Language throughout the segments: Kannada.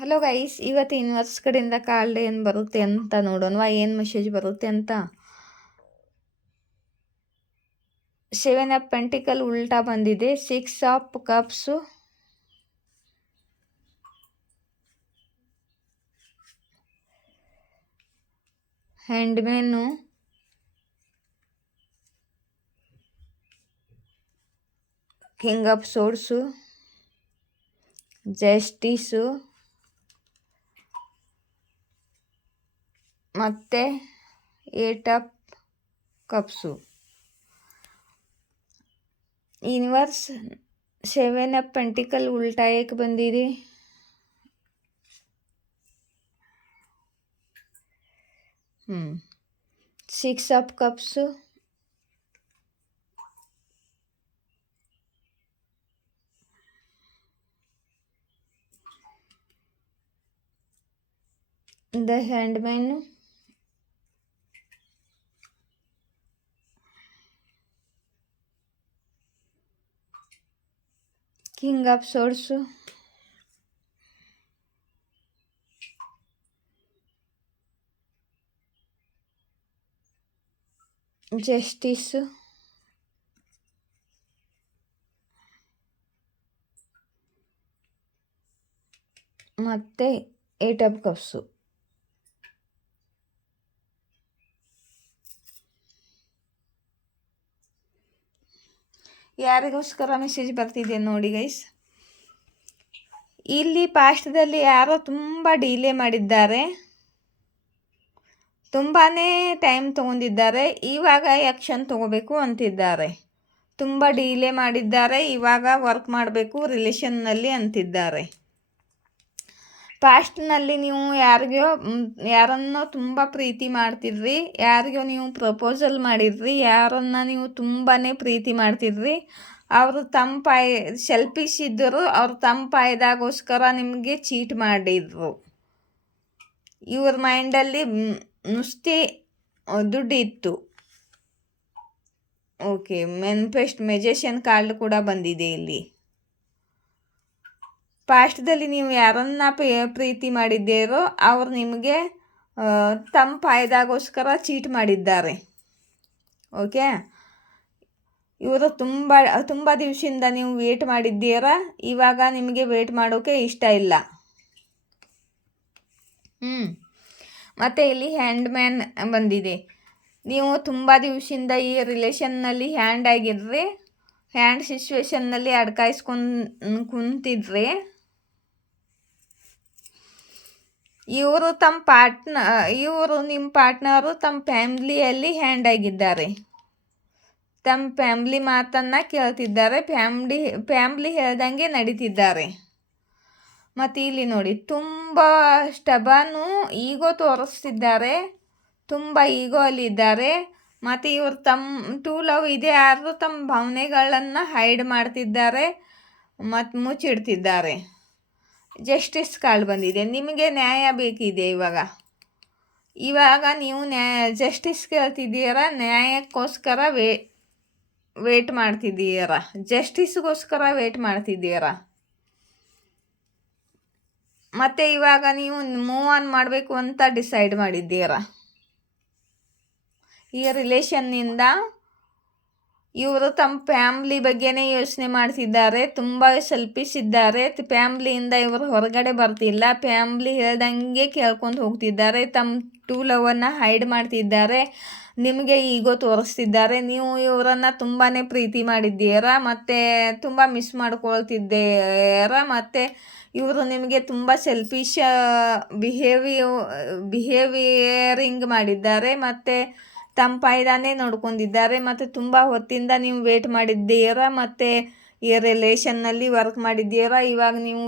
ಹಲೋ ಗೈಸ್, ಇವತ್ತು ಯೂನಿವರ್ಸ್ ಕಡೆಯಿಂದ ಕಾರ್ಡ್ ಏನು ಬರುತ್ತೆ ಅಂತ ನೋಡೋಣ. ಏನು ಮೆಸೇಜ್ ಬರುತ್ತೆ ಅಂತ. 7 ಆಫ್ ಪೆಂಟಿಕಲ್ ಉಲ್ಟಾ ಬಂದಿದೆ. 6 of cups, hanged man, king of swords, justice ಮತ್ತು 8 of cups. Universe 7 of pentacle ಉಲ್ಟಾ ಏಕೆ ಬಂದಿದೆ? Six of cups, the hanged man, king of swords, justice ಮತ್ತು 8 ಆಫ್ ಕಪ್ಸು. ಯಾರಿಗೋಸ್ಕರ ಮೆಸೇಜ್ ಬರ್ತಿದೆ ನೋಡಿ ಗೈಸ್. ಇಲ್ಲಿ ಪಾಸ್ಟ್ದಲ್ಲಿ ಯಾರೋ ತುಂಬ ಡಿಲೇ ಮಾಡಿದ್ದಾರೆ, ತುಂಬಾ ಟೈಮ್ ತೊಗೊಂಡಿದ್ದಾರೆ. ಇವಾಗ ಆ್ಯಕ್ಷನ್ ತೊಗೋಬೇಕು ಅಂತಿದ್ದಾರೆ. ತುಂಬ ಡಿಲೇ ಮಾಡಿದ್ದಾರೆ, ಇವಾಗ ವರ್ಕ್ ಮಾಡಬೇಕು ರಿಲೇಷನ್ನಲ್ಲಿ ಅಂತಿದ್ದಾರೆ. ಪಾಸ್ಟ್ನಲ್ಲಿ ನೀವು ಯಾರನ್ನೋ ತುಂಬ ಪ್ರೀತಿ ಮಾಡ್ತಿದ್ರಿ, ಯಾರಿಗೋ ನೀವು ಪ್ರಪೋಸಲ್ ಮಾಡಿದ್ರಿ, ಯಾರನ್ನ ನೀವು ತುಂಬಾ ಪ್ರೀತಿ ಮಾಡ್ತಿದ್ರಿ. ಅವರು ಸೆಲ್ಫಿಶ್ ಇದ್ದರು, ಅವ್ರು ತಮ್ಮ ಫಾಯ್ದಾಗೋಸ್ಕರ ನಿಮಗೆ ಚೀಟ್ ಮಾಡಿದ್ರು. ಇವ್ರ ಮೈಂಡಲ್ಲಿ ನುಸ್ತಿ ದುಡ್ಡು ಇತ್ತು. ಓಕೆ, ಮೆಜಿಷಿಯನ್ ಕಾರ್ಡ್ ಕೂಡ ಬಂದಿದೆ ಇಲ್ಲಿ. ಪಾಸ್ಟ್ದಲ್ಲಿ ನೀವು ಯಾರನ್ನ ಪ್ರೀತಿ ಮಾಡಿದ್ದೀರೋ ಅವ್ರು ನಿಮಗೆ ತಮ್ಮ ಫಾಯ್ದಾಗೋಸ್ಕರ ಚೀಟ್ ಮಾಡಿದ್ದಾರೆ. ಓಕೆ, ಇವರು ತುಂಬ ದಿವಸದಿಂದ ನೀವು ವೇಟ್ ಮಾಡಿದ್ದೀರಾ, ಇವಾಗ ನಿಮಗೆ ವೇಟ್ ಮಾಡೋಕ್ಕೆ ಇಷ್ಟ ಇಲ್ಲ. ಮತ್ತು ಇಲ್ಲಿ ಹ್ಯಾಂಡ್ಮ್ಯಾನ್ ಬಂದಿದೆ. ನೀವು ತುಂಬ ದಿವಸದಿಂದ ಈ ರಿಲೇಷನ್ನಲ್ಲಿ ಹ್ಯಾಂಡ್ ಆಗಿದ್ರಿ, ಹ್ಯಾಂಡ್ ಸಿಚುವೇಶನ್ನಲ್ಲಿ ಅಡ್ಕಾಯಿಸ್ಕೊಂಡು ಕುಂತಿದ್ರಿ. ಇವರು ನಿಮ್ಮ ಪಾರ್ಟ್ನರು ತಮ್ಮ ಫ್ಯಾಮ್ಲಿಯಲ್ಲಿ ಹ್ಯಾಂಡ್ ಆಗಿದ್ದಾರೆ, ತಮ್ಮ ಫ್ಯಾಮ್ಲಿ ಮಾತನ್ನು ಕೇಳ್ತಿದ್ದಾರೆ, ಫ್ಯಾಮ್ಲಿ ಹೇಳ್ದಂಗೆ ನಡೀತಿದ್ದಾರೆ. ಮತ್ತು ಇಲ್ಲಿ ನೋಡಿ, ತುಂಬ ಸ್ಟಬನ್ನು ಈಗೋ ತೋರಿಸ್ತಿದ್ದಾರೆ, ತುಂಬ ಈಗೋ ಅಲ್ಲಿದ್ದಾರೆ. ಮತ್ತು ಇವರು ಟೂ ಲವ್ ಇದೆ, ಆದರೂ ತಮ್ಮ ಭಾವನೆಗಳನ್ನು ಹೈಡ್ ಮಾಡ್ತಿದ್ದಾರೆ ಮತ್ತು ಮುಚ್ಚಿಡ್ತಿದ್ದಾರೆ. ಜಸ್ಟಿಸ್ ಕಾರ್ಡ್ ಬಂದಿದೆ. ನಿಮಗೆ ನ್ಯಾಯ ಬೇಕಿದೆ. ಇವಾಗ ನೀವು ಜಸ್ಟಿಸ್ ಕೇಳ್ತಿದ್ದೀರಾ, ನ್ಯಾಯಕ್ಕೋಸ್ಕರ ವೇಟ್ ಮಾಡ್ತಿದ್ದೀರಾ, ಜಸ್ಟಿಸ್ಗೋಸ್ಕರ ವೇಟ್ ಮಾಡ್ತಿದ್ದೀರಾ. ಮತ್ತು ಇವಾಗ ನೀವು ಮೂವ್ ಆನ್ ಮಾಡಬೇಕು ಅಂತ ಡಿಸೈಡ್ ಮಾಡಿದ್ದೀರಾ. ಈ ರಿಲೇಷನ್ನಿಂದ ಇವರು ತಮ್ಮ ಫ್ಯಾಮ್ಲಿ ಬಗ್ಗೆನೇ ಯೋಚನೆ ಮಾಡ್ತಿದ್ದಾರೆ, ತುಂಬ ಸೆಲ್ಫಿಶ್ ಇದ್ದಾರೆ. ಫ್ಯಾಮ್ಲಿಯಿಂದ ಇವರು ಹೊರಗಡೆ ಬರ್ತಿಲ್ಲ, ಫ್ಯಾಮ್ಲಿ ಹೇಳ್ದಂಗೆ ಕೇಳ್ಕೊಂಡು ಹೋಗ್ತಿದ್ದಾರೆ, ತಮ್ಮ ಟೂ ಲವನ್ನು ಹೈಡ್ ಮಾಡ್ತಿದ್ದಾರೆ, ನಿಮಗೆ ಈಗೋ ತೋರಿಸ್ತಿದ್ದಾರೆ. ನೀವು ಇವರನ್ನು ತುಂಬಾ ಪ್ರೀತಿ ಮಾಡಿದ್ದೀರಾ ಮತ್ತು ತುಂಬ ಮಿಸ್ ಮಾಡ್ಕೊಳ್ತಿದ್ದೀರಾ. ಮತ್ತು ಇವರು ನಿಮಗೆ ತುಂಬ ಸೆಲ್ಫಿಶ್ ಬಿಹೇವಿಯರಿಂಗ್ ಮಾಡಿದ್ದಾರೆ ಮತ್ತು ತಮ್ಮ ಫಾಯ್ದಾನೇ ನೋಡ್ಕೊಂಡಿದ್ದಾರೆ. ಮತ್ತು ತುಂಬ ಹೊತ್ತಿಂದ ನೀವು ವೇಟ್ ಮಾಡಿದ್ದೀರಾ ಮತ್ತು ಈ ರಿಲೇಷನ್ನಲ್ಲಿ ವರ್ಕ್ ಮಾಡಿದ್ದೀರಾ. ಇವಾಗ ನೀವು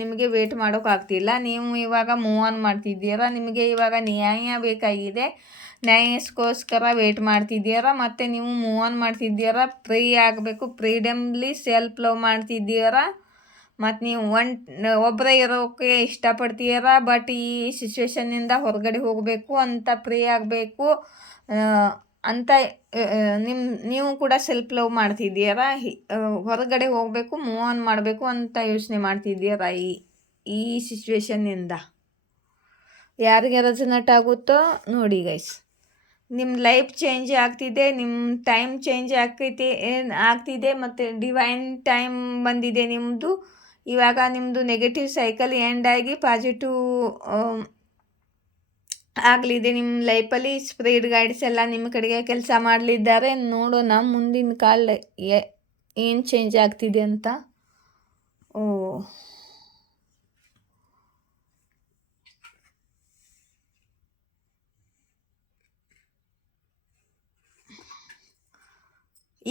ನಿಮಗೆ ವೇಟ್ ಮಾಡೋಕ್ಕಾಗ್ತಿಲ್ಲ, ನೀವು ಇವಾಗ ಮೂವ್ ಆನ್ ಮಾಡ್ತಿದ್ದೀರಾ. ನಿಮಗೆ ಇವಾಗ ನ್ಯಾಯ ಬೇಕಾಗಿದೆ, ನ್ಯಾಯಕ್ಕೋಸ್ಕರ ವೇಟ್ ಮಾಡ್ತಿದ್ದೀರಾ ಮತ್ತು ನೀವು ಮೂವ್ ಆನ್ ಮಾಡ್ತಿದ್ದೀರಾ. ಫ್ರೀ ಆಗಬೇಕು, ಫ್ರೀಡಮ್ಲಿ ಸೆಲ್ಫ್ ಲವ್ ಮಾಡ್ತಿದ್ದೀರಾ ಮತ್ತು ನೀವು ಒಬ್ಬರೇ ಇರೋಕ್ಕೆ ಇಷ್ಟಪಡ್ತೀರಾ. ಬಟ್ ಈ ಸಿಚುವೇಶನ್ನಿಂದ ಹೊರಗಡೆ ಹೋಗಬೇಕು ಅಂತ ಫ್ರೀ ಆಗಬೇಕು ಅಂತ ನೀವು ಕೂಡ ಸೆಲ್ಫ್ ಲವ್ ಮಾಡ್ತಿದ್ದೀರಾ. ಹೊರಗಡೆ ಹೋಗಬೇಕು, ಮೂವ್ ಆನ್ ಮಾಡಬೇಕು ಅಂತ ಯೋಚನೆ ಮಾಡ್ತಿದ್ದೀರಾ ಈ ಸಿಚುವೇಶನ್ನಿಂದ. ಯಾರಿಗೆ ರೆಸನೇಟ್ ಆಗುತ್ತೋ ನೋಡಿ ಗೈಸ್. ನಿಮ್ಮ ಲೈಫ್ ಚೇಂಜ್ ಆಗ್ತಿದೆ, ನಿಮ್ಮ ಟೈಮ್ ಚೇಂಜ್ ಆಗ್ತಿದೆ ಮತ್ತು ಡಿವೈನ್ ಟೈಮ್ ಬಂದಿದೆ ನಿಮ್ಮದು. ಇವಾಗ ನಿಮ್ಮದು ನೆಗೆಟಿವ್ ಸೈಕಲ್ ಎಂಡ್ ಆಗಿ ಪಾಸಿಟಿವ್ ಆಗಲಿದೆ ನಿಮ್ಮ ಲೈಫಲ್ಲಿ. ಸ್ಪಿರಿಟ್ ಗೈಡ್ಸ್ ಎಲ್ಲ ನಿಮ್ಮ ಕಡೆಗೆ ಕೆಲಸ ಮಾಡಲಿದ್ದಾರೆ. ನೋಡೋಣ ಮುಂದಿನ ಕಾಲ ಏನು ಚೇಂಜ್ ಆಗ್ತಿದೆ ಅಂತ. ಓ,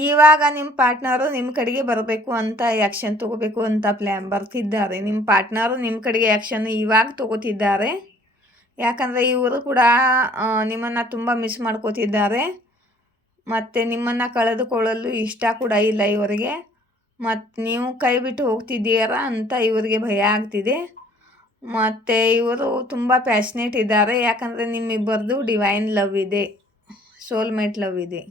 ಇವಾಗ ನಿಮ್ಮ ಪಾರ್ಟ್ನರು ನಿಮ್ಮ ಕಡೆಗೆ ಬರಬೇಕು ಅಂತ ಆ್ಯಕ್ಷನ್ ತಗೋಬೇಕು ಅಂತ ಬರ್ತಿದ್ದಾರೆ. ನಿಮ್ಮ ಪಾರ್ಟ್ನರು ನಿಮ್ಮ ಕಡೆಗೆ ಆ್ಯಕ್ಷನ್ ಇವಾಗ ತಗೋತಿದ್ದಾರೆ. ಯಾಕಂದರೆ ಇವರು ಕೂಡ ನಿಮ್ಮನ್ನು ತುಂಬ ಮಿಸ್ ಮಾಡ್ಕೋತಿದ್ದಾರೆ ಮತ್ತು ನಿಮ್ಮನ್ನು ಕಳೆದುಕೊಳ್ಳಲು ಇಷ್ಟ ಕೂಡ ಇಲ್ಲ ಇವರಿಗೆ. ಮತ್ತು ನೀವು ಕೈ ಬಿಟ್ಟು ಹೋಗ್ತಿದ್ದೀರಾ ಅಂತ ಇವರಿಗೆ ಭಯ ಆಗ್ತಿದೆ. ಮತ್ತು ಇವರು ತುಂಬ ಪ್ಯಾಷನೇಟ್ ಇದ್ದಾರೆ. ಯಾಕಂದರೆ ನಿಮ್ಮಿಬ್ಬರದು ಡಿವೈನ್ ಲವ್ ಇದೆ, ಸೋಲ್ಮೇಟ್ ಲವ್ ಇದೆ.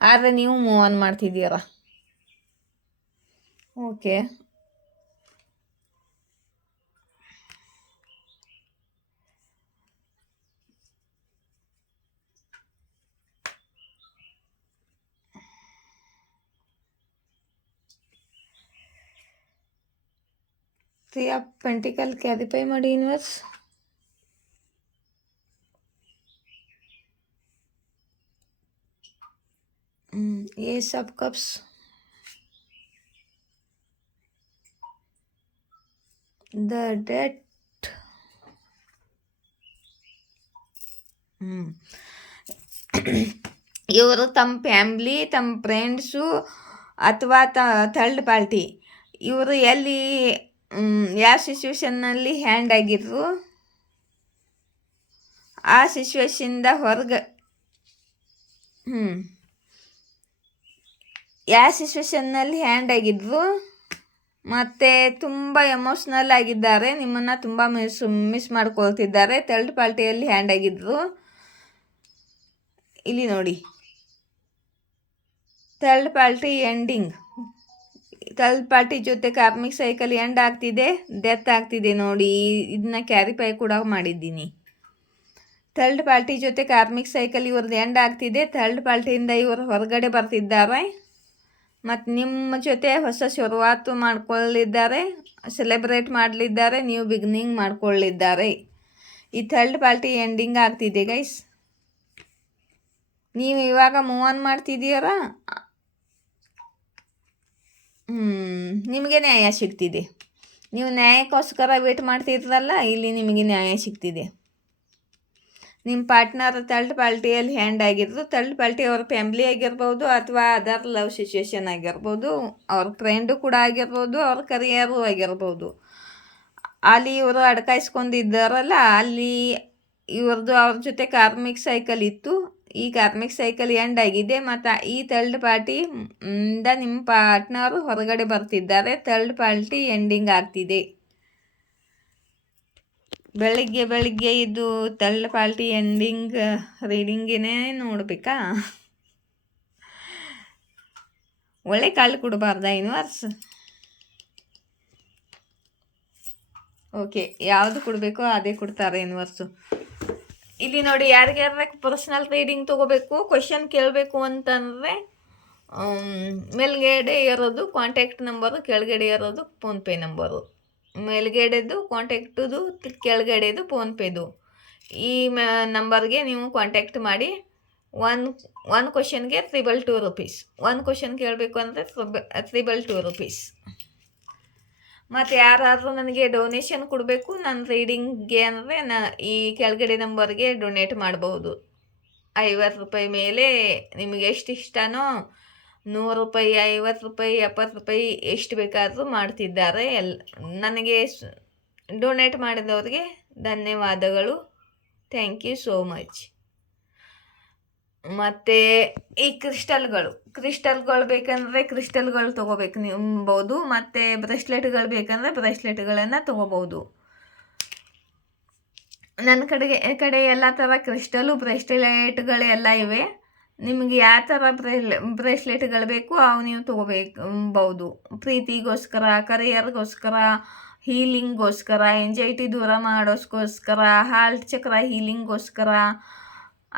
ಆದರೆ ನೀವು ಮೂವ್ ಆನ್ ಮಾಡ್ತಿದ್ದೀರಾ. Okay, three of pentacle clarify ಮಾಡಿ universe. Ace of cups, the death. ಇವರು ತಮ್ಮ ಫ್ಯಾಮ್ಲಿ, ತಮ್ಮ ಫ್ರೆಂಡ್ಸು ಅಥವಾ ಥರ್ಡ್ ಪಾರ್ಟಿ ಇವರು ಎಲ್ಲಿ ಯಾವ ಸಿಚುವೇಶನ್ನಲ್ಲಿ ಹ್ಯಾಂಡ್ ಆಗಿದ್ರು ಆ ಸಿಚುವೇಶನ್ದ ಹೊರಗೆ ಯಾವ ಸಿಚುವೇಶನ್ನಲ್ಲಿ ಹ್ಯಾಂಡ್ ಆಗಿದ್ರು ಮತ್ತು ತುಂಬ ಎಮೋಷ್ನಲ್ ಆಗಿದ್ದಾರೆ. ನಿಮ್ಮನ್ನು ತುಂಬ ಮಿಸ್ ಮಾಡ್ಕೊಳ್ತಿದ್ದಾರೆ. ಥರ್ಡ್ ಪಾರ್ಟಿಯಲ್ಲಿ ಹ್ಯಾಂಡ್ ಆಗಿದ್ರು. ಇಲ್ಲಿ ನೋಡಿ, third party ending. Third party ಜೊತೆ ಕಾರ್ಮಿಕ್ ಸೈಕಲ್ ಎಂಡ್ ಆಗ್ತಿದೆ, ಡೆತ್ ಆಗ್ತಿದೆ. ನೋಡಿ, ಇದನ್ನ ಕ್ಯಾರಿಫೈ ಕೂಡ ಮಾಡಿದ್ದೀನಿ. ಥರ್ಡ್ ಪಾರ್ಟಿ ಜೊತೆ ಕಾರ್ಮಿಕ್ ಸೈಕಲ್ ಇವ್ರದ್ದು ಎಂಡ್ ಆಗ್ತಿದೆ. ಥರ್ಡ್ ಪಾರ್ಟಿಯಿಂದ ಇವರು ಹೊರಗಡೆ ಬರ್ತಿದ್ದಾರೆ ಮತ್ತು ನಿಮ್ಮ ಜೊತೆ ಹೊಸ ಶುರುವಾತು ಮಾಡ್ಕೊಳ್ಳಿದ್ದಾರೆ, ಸೆಲೆಬ್ರೇಟ್ ಮಾಡಲಿದ್ದಾರೆ, ನ್ಯೂ ಬಿಗಿನಿಂಗ್ ಮಾಡ್ಕೊಳ್ಳಿದ್ದಾರೆ. ಈ ಥರ್ಡ್ ಪಾರ್ಟಿ ಎಂಡಿಂಗ್ ಆಗ್ತಿದೆ ಗೈಸ್. ನೀವು ಇವಾಗ ಮೂವ್ ಆನ್ ಮಾಡ್ತಿದ್ದೀರಾ, ನಿಮಗೆ ನ್ಯಾಯ ಸಿಗ್ತಿದೆ. ನೀವು ನ್ಯಾಯಕ್ಕೋಸ್ಕರ ವೇಟ್ ಮಾಡ್ತಿದ್ರಲ್ಲ, ಇಲ್ಲಿ ನಿಮಗೆ ನ್ಯಾಯ ಸಿಗ್ತಿದೆ. ನಿಮ್ಮ ಪಾರ್ಟ್ನರ್ ಥರ್ಡ್ ಪಾರ್ಟಿಯಲ್ಲಿ ಹ್ಯಾಂಡ್ ಆಗಿರೋದು. ಥರ್ಡ್ ಪಾರ್ಟಿ ಅವ್ರ ಫ್ಯಾಮ್ಲಿ ಆಗಿರ್ಬೋದು ಅಥವಾ ಅದರ್ ಲವ್ ಸಿಚುವೇಶನ್ ಆಗಿರ್ಬೋದು, ಅವ್ರ ಫ್ರೆಂಡು ಕೂಡ ಆಗಿರ್ಬೋದು, ಅವ್ರ ಕರಿಯರು ಆಗಿರ್ಬೋದು. ಅಲ್ಲಿ ಇವರು ಅಡ್ಕಾಯಿಸ್ಕೊಂಡಿದ್ದಾರಲ್ಲ, ಅಲ್ಲಿ ಇವ್ರದ್ದು ಅವ್ರ ಜೊತೆ ಕಾರ್ಮಿಕ್ ಸೈಕಲ್ ಇತ್ತು. ಈ ಕಾರ್ಮಿಕ್ ಸೈಕಲ್ ಎಂಡ್ ಆಗಿದೆ ಮತ್ತು ಈ ಥರ್ಡ್ ಪಾರ್ಟಿಯಿಂದ ನಿಮ್ಮ ಪಾರ್ಟ್ನರು ಹೊರಗಡೆ ಬರ್ತಿದ್ದಾರೆ. ಥರ್ಡ್ ಪಾರ್ಟಿ ಎಂಡಿಂಗ್ ಆಗ್ತಿದೆ. ಬೆಳಿಗ್ಗೆ ಇದು ಥರ್ಡ್ ಪಾರ್ಟಿ ಎಂಡಿಂಗ್ ರೀಡಿಂಗೇನೇ ನೋಡಬೇಕಾ? ಒಳ್ಳೆ ಕಾಲು ಕೊಡಬಾರ್ದಾ ಯೂನಿವರ್ಸ್? ಓಕೆ, ಯಾವುದು ಕೊಡಬೇಕೋ ಅದೇ ಕೊಡ್ತಾರೆ ಯೂನಿವರ್ಸು. ಇಲ್ಲಿ ನೋಡಿ, ಯಾರಿಗಾರ ಪರ್ಸ್ನಲ್ ರೀಡಿಂಗ್ ತೊಗೋಬೇಕು, ಕ್ವೆಶನ್ ಕೇಳಬೇಕು ಅಂತಂದರೆ ಮೇಲ್ಗಡೆ ಇರೋದು ಕಾಂಟ್ಯಾಕ್ಟ್ ನಂಬರು, ಕೆಳಗಡೆ ಇರೋದು ಫೋನ್ಪೇ ನಂಬರು. ಮೇಲ್ಗಡೆದು ಕಾಂಟ್ಯಾಕ್ಟದು, ಕೆಳಗಡೆದು ಫೋನ್ಪೇದು. ಈ ನಂಬರ್ಗೆ ನೀವು ಕಾಂಟ್ಯಾಕ್ಟ್ ಮಾಡಿ. ಒನ್ ಕ್ವೆಶನ್ಗೆ 222 ರೂಪೀಸ್. ಒಂದು ಕ್ವೆಶನ್ ಕೇಳಬೇಕು ಅಂದರೆ 222 ರೂಪೀಸ್. ಮತ್ತು ಯಾರಾದರೂ ನನಗೆ ಡೊನೇಷನ್ ಕೊಡಬೇಕು ನನ್ನ ರೀಡಿಂಗ್ಗೆ ಅಂದರೆ ಈ ಕೆಳಗಡೆ ನಂಬರ್ಗೆ ಡೊನೇಟ್ ಮಾಡ್ಬೋದು. 50 ರೂಪಾಯಿ ಮೇಲೆ ನಿಮಗೆ ಎಷ್ಟು ಇಷ್ಟನೋ, 100 ರೂಪಾಯಿ, 50 ರೂಪಾಯಿ, 70 ರೂಪಾಯಿ ಎಷ್ಟು ಬೇಕಾದರೂ ಮಾಡ್ತಿದ್ದಾರೆ. ನನಗೆ ಡೊನೇಟ್ ಮಾಡಿದವ್ರಿಗೆ ಧನ್ಯವಾದಗಳು. Thank you so much. ಮತ್ತು ಈ ಕ್ರಿಸ್ಟಲ್ಗಳು ಬೇಕಂದರೆ ಕ್ರಿಸ್ಟಲ್ಗಳು ತೊಗೋಬೇಕು ನಿಂಬೋದು. ಮತ್ತು ಬ್ರೇಸ್ಲೆಟ್ಗಳು ಬೇಕಂದರೆ ಬ್ರೇಸ್ಲೆಟ್ಗಳನ್ನು ತೊಗೋಬೋದು. ನನ್ನ ಕಡೆ ಎಲ್ಲ ಥರ ಕ್ರಿಸ್ಟಲು ಬ್ರೇಸ್ಲೆಟ್ಗಳೆಲ್ಲ ಇವೆ. ನಿಮಗೆ ಯಾವ ಥರ ಬ್ರೇಸ್ಲೆಟ್ಗಳು ಬೇಕು ಅವು ನೀವು ತೊಗೋಬಹುದು. ಪ್ರೀತಿಗೋಸ್ಕರ, ಕರಿಯರ್ಗೋಸ್ಕರ, ಹೀಲಿಂಗ್ಗೋಸ್ಕರ, ಎಂಜೈಟಿ ದೂರ ಮಾಡೋಸ್ಕೋಸ್ಕರ, ಹಾರ್ಟ್ ಚಕ್ರ ಹೀಲಿಂಗ್ಗೋಸ್ಕರ,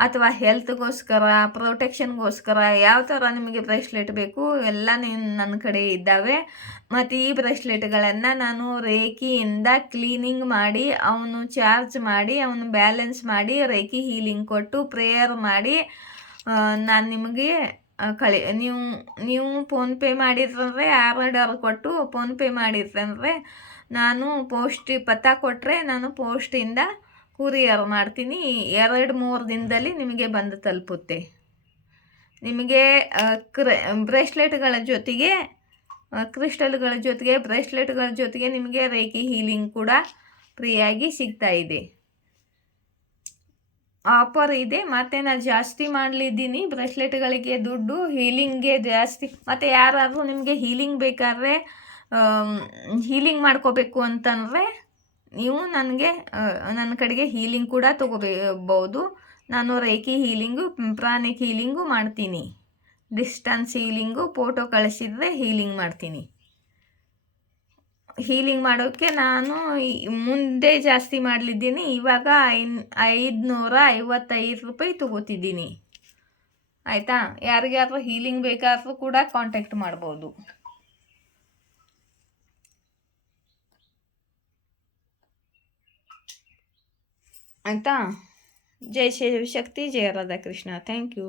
ಅಥವಾ ಹೆಲ್ತ್ಗೋಸ್ಕರ, ಪ್ರೊಟೆಕ್ಷನ್ಗೋಸ್ಕರ ಯಾವ ಥರ ನಿಮಗೆ ಬ್ರೇಸ್ಲೆಟ್ ಬೇಕು ಎಲ್ಲ ನನ್ನ ಕಡೆ ಇದ್ದಾವೆ. ಮತ್ತು ಈ ಬ್ರೇಸ್ಲೆಟ್ಗಳನ್ನು ನಾನು ರೇಖಿಯಿಂದ ಕ್ಲೀನಿಂಗ್ ಮಾಡಿ ಅವನು ಚಾರ್ಜ್ ಮಾಡಿ ಅವನು ಬ್ಯಾಲೆನ್ಸ್ ಮಾಡಿ ರೇಖಿ ಹೀಲಿಂಗ್ ಕೊಟ್ಟು ಪ್ರೇಯರ್ ಮಾಡಿ ನಾನು ನಿಮಗೆ ನೀವು ಫೋನ್ಪೇ ಮಾಡಿದ್ರಂದರೆ ಆರ್ಡರ್ ಕೊಟ್ಟು ಫೋನ್ಪೇ ಮಾಡಿದ್ರಂದರೆ ನಾನು ಪತ್ತಾ ಕೊಟ್ಟರೆ ನಾನು ಪೋಸ್ಟಿಂದ ಕೂರಿಯರ್ ಮಾಡ್ತೀನಿ. 2-3 ದಿನದಲ್ಲಿ ನಿಮಗೆ ಬಂದು ತಲುಪುತ್ತೆ. ನಿಮಗೆ ಬ್ರೇಸ್ಲೆಟ್ಗಳ ಜೊತೆಗೆ ಕ್ರಿಸ್ಟಲ್ಗಳ ಜೊತೆಗೆ ಬ್ರೇಸ್ಲೆಟ್ಗಳ ಜೊತೆಗೆ ನಿಮಗೆ ರೇಖಿ ಹೀಲಿಂಗ್ ಕೂಡ ಫ್ರೀಯಾಗಿ ಸಿಗ್ತಾ ಇದೆ. ಆಫರ್ ಇದೆ. ಮತ್ತು ನಾನು ಜಾಸ್ತಿ ಮಾಡಲಿದ್ದೀನಿ ಬ್ರೇಸ್ಲೆಟ್ಗಳಿಗೆ ದುಡ್ಡು, ಹೀಲಿಂಗ್ಗೆ ಜಾಸ್ತಿ. ಮತ್ತು ಯಾರಾದರೂ ನಿಮಗೆ ಹೀಲಿಂಗ್ ಬೇಕಾದರೆ ಹೀಲಿಂಗ್ ಮಾಡ್ಕೋಬೇಕು ಅಂತಂದರೆ ನೀವು ನನ್ನ ಕಡೆಗೆ ಹೀಲಿಂಗ್ ಕೂಡ ತೊಗೋಬಹುದು. ನಾನು ರೇಖಿ ಹೀಲಿಂಗು, ಪ್ರಾಣಿಕ್ ಹೀಲಿಂಗು ಮಾಡ್ತೀನಿ. ಡಿಸ್ಟನ್ಸ್ ಹೀಲಿಂಗು, ಫೋಟೋ ಕಳಿಸಿದರೆ ಹೀಲಿಂಗ್ ಮಾಡ್ತೀನಿ. ಹೀಲಿಂಗ್ ಮಾಡೋಕ್ಕೆ ನಾನು ಮುಂದೆ ಜಾಸ್ತಿ ಮಾಡಲಿದ್ದೀನಿ. ಇವಾಗ 555 ರೂಪಾಯಿ ತೊಗೋತಿದ್ದೀನಿ. ಆಯಿತಾ? ಯಾರಿಗಾದ್ರೂ ಹೀಲಿಂಗ್ ಬೇಕಾದರೂ ಕೂಡ ಕಾಂಟ್ಯಾಕ್ಟ್ ಮಾಡ್ಬೋದು. ಆಯಿತಾ? ಜೈ ಶಿವಶಕ್ತಿ, ಜಯ ರಾಧಾಕೃಷ್ಣ. Thank you.